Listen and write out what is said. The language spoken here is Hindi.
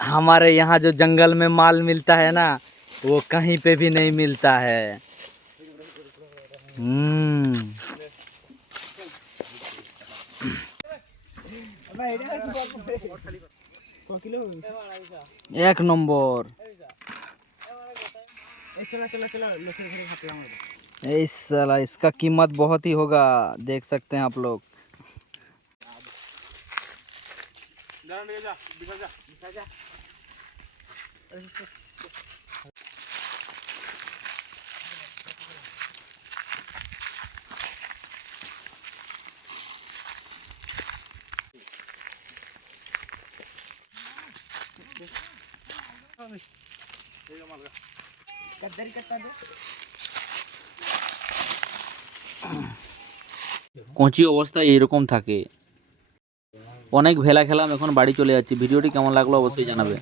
हमारे यहाँ जो जंगल में माल मिलता है ना, वो कहीं पे भी नहीं मिलता है। एक नंबर। इस साला इसका कीमत बहुत ही होगा, देख सकते हैं आप लोग। কচি অবস্থায় এইরকম থাকে। অনেক ভেলা খেলাম, এখন বাড়ি চলে যাচ্ছি। ভিডিওটি কেমন লাগলো অবশ্যই জানাবে।